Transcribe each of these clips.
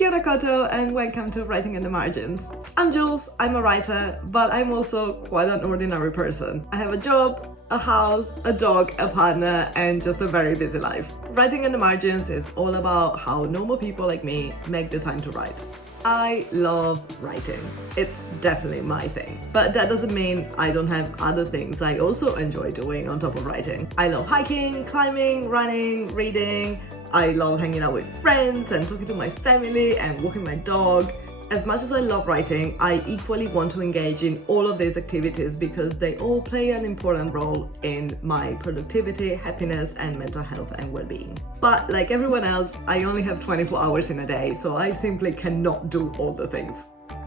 Kia ora koutou and welcome to Writing in the Margins. I'm Jules, I'm a writer, but I'm also quite an ordinary person. I have a job, a house, a dog, a partner, and just a very busy life. Writing in the Margins is all about how normal people like me make the time to write. I love writing. It's definitely my thing. But that doesn't mean I don't have other things I also enjoy doing on top of writing. I love hiking, climbing, running, reading. I love hanging out with friends and talking to my family and walking my dog. As much as I love writing, I equally want to engage in all of these activities because they all play an important role in my productivity, happiness, and mental health and well-being. But like everyone else, I only have 24 hours in a day, so I simply cannot do all the things.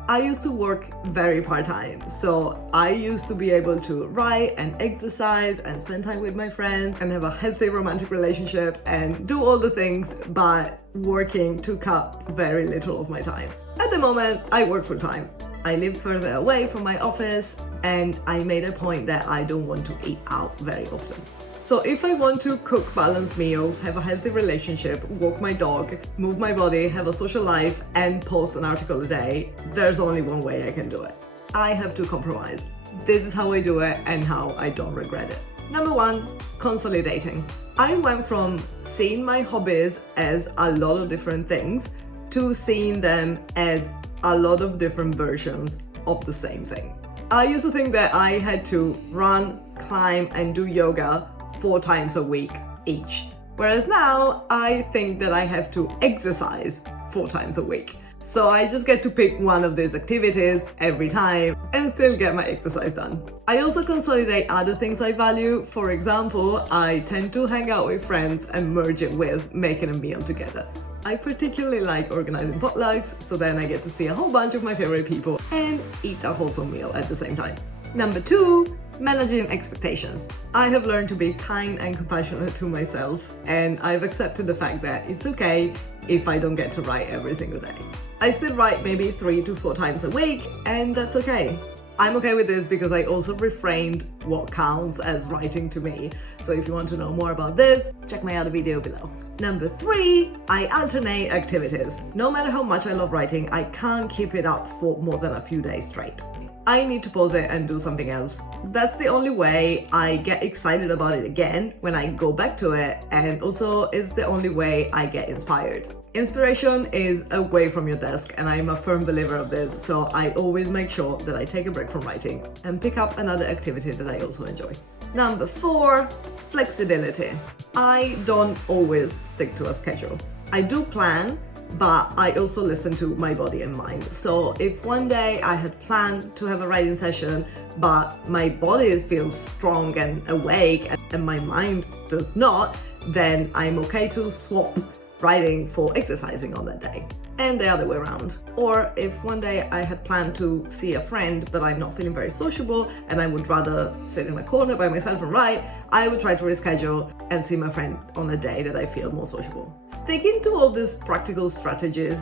I used to work very part-time, so I used to be able to write and exercise and spend time with my friends and have a healthy romantic relationship and do all the things, but working took up very little of my time. At the moment, I work full-time. I live further away from my office and I made a point that I don't want to eat out very often. So if I want to cook balanced meals, have a healthy relationship, walk my dog, move my body, have a social life, and post an article a day, there's only one way I can do it. I have to compromise. This is how I do it and how I don't regret it. Number one, consolidating. I went from seeing my hobbies as a lot of different things to seeing them as a lot of different versions of the same thing. I used to think that I had to run, climb, and do yoga 4 times a week each. Whereas now, I think that I have to exercise 4 times a week. So I just get to pick one of these activities every time and still get my exercise done. I also consolidate other things I value. For example, I tend to hang out with friends and merge it with making a meal together. I particularly like organizing potlucks, so then I get to see a whole bunch of my favorite people and eat a wholesome meal at the same time. Number 2, managing expectations. I have learned to be kind and compassionate to myself, and I've accepted the fact that it's okay if I don't get to write every single day. I still write maybe 3 to 4 times a week, and that's okay. I'm okay with this because I also reframed what counts as writing to me. So if you want to know more about this, check my other video below. Number 3, I alternate activities. No matter how much I love writing, I can't keep it up for more than a few days straight. I need to pause it and do something else. That's the only way I get excited about it again when I go back to it, and also it's the only way I get inspired. Inspiration is away from your desk, and I'm a firm believer of this, so I always make sure that I take a break from writing and pick up another activity that I also enjoy. Number 4, flexibility. I don't always stick to a schedule. I do plan, but I also listen to my body and mind. So if one day I had planned to have a writing session, but my body feels strong and awake and my mind does not, then I'm okay to swap writing for exercising on that day, and the other way around. Or if one day I had planned to see a friend, but I'm not feeling very sociable and I would rather sit in a corner by myself and write, I would try to reschedule and see my friend on a day that I feel more sociable. Sticking to all these practical strategies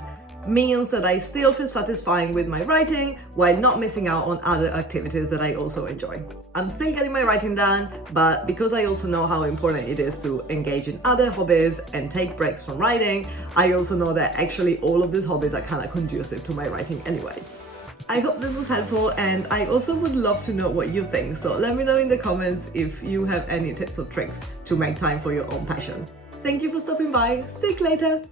means that I still feel satisfying with my writing while not missing out on other activities that I also enjoy. I'm still getting my writing done, but because I also know how important it is to engage in other hobbies and take breaks from writing, I also know that actually all of these hobbies are kind of conducive to my writing anyway. I hope this was helpful, and I also would love to know what you think, so let me know in the comments if you have any tips or tricks to make time for your own passion. Thank you for stopping by. Speak later!